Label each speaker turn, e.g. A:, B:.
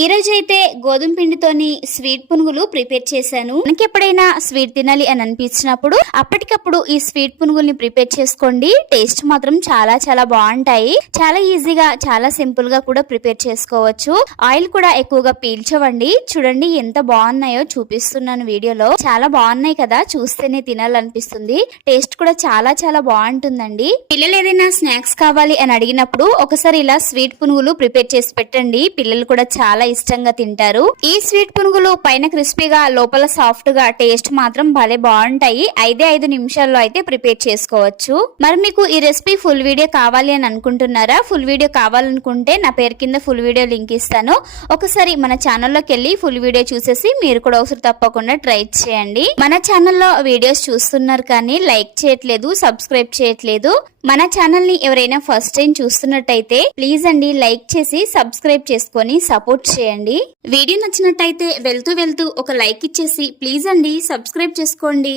A: ఈ రోజు అయితే గోధుమ పిండితోని స్వీట్ పునుగులు ప్రిపేర్ చేశాను. మనకి ఎప్పుడైనా స్వీట్ తినాలి అని అనిపించినప్పుడు అప్పటికప్పుడు ఈ స్వీట్ పునుగుల్ని ప్రిపేర్ చేసుకోండి. టేస్ట్ మాత్రం చాలా చాలా బాగుంటాయి. చాలా ఈజీగా చాలా సింపుల్గా కూడా ప్రిపేర్ చేసుకోవచ్చు. ఆయిల్ కూడా ఎక్కువగా పీల్చవండి. చూడండి ఎంత బాగున్నాయో చూపిస్తున్నాను వీడియోలో. చాలా బాగున్నాయి కదా చూస్తేనే తినాలనిపిస్తుంది. టేస్ట్ కూడా చాలా చాలా బాగుంటుందండి. పిల్లలు ఏదైనా స్నాక్స్ కావాలి అని అడిగినప్పుడు ఒకసారి ఇలా స్వీట్ పునుగులు ప్రిపేర్ చేసి పెట్టండి. పిల్లలు కూడా చాలా చాలా ఇష్టంగా తింటారు. ఈ స్వీట్ పునుగులు పైన క్రిస్పీగా లోపల సాఫ్ట్గా టేస్ట్ మాత్రం భలే బాగుంటాయి. ఐదే ఐదు నిమిషాల్లో అయితే ప్రిపేర్ చేసుకోవచ్చు. మరి మీకు ఈ రెసిపీ ఫుల్ వీడియో కావాలి అని అనుకుంటున్నారా? ఫుల్ వీడియో కావాలనుకుంటే నా పేరు కింద ఫుల్ వీడియో లింక్ ఇస్తాను. ఒకసారి మన ఛానల్లోకి వెళ్ళి ఫుల్ వీడియో చూసేసి మీరు కూడా ఒకసారి తప్పకుండా ట్రై చేయండి. మన ఛానల్లో వీడియోస్ చూస్తున్నారు కానీ లైక్ చేయట్లేదు సబ్స్క్రైబ్ చేయట్లేదు. మన ఛానల్ని ఎవరైనా ఫస్ట్ టైం చూస్తున్నట్టయితే ప్లీజ్ అండి లైక్ చేసి సబ్స్క్రైబ్ చేసుకొని సపోర్ట్ చేయండి. వీడియో నచ్చినట్టయితే వెళ్తూ వెళ్తూ ఒక లైక్ ఇచ్చేసి ప్లీజ్ అండి సబ్స్క్రైబ్ చేసుకోండి.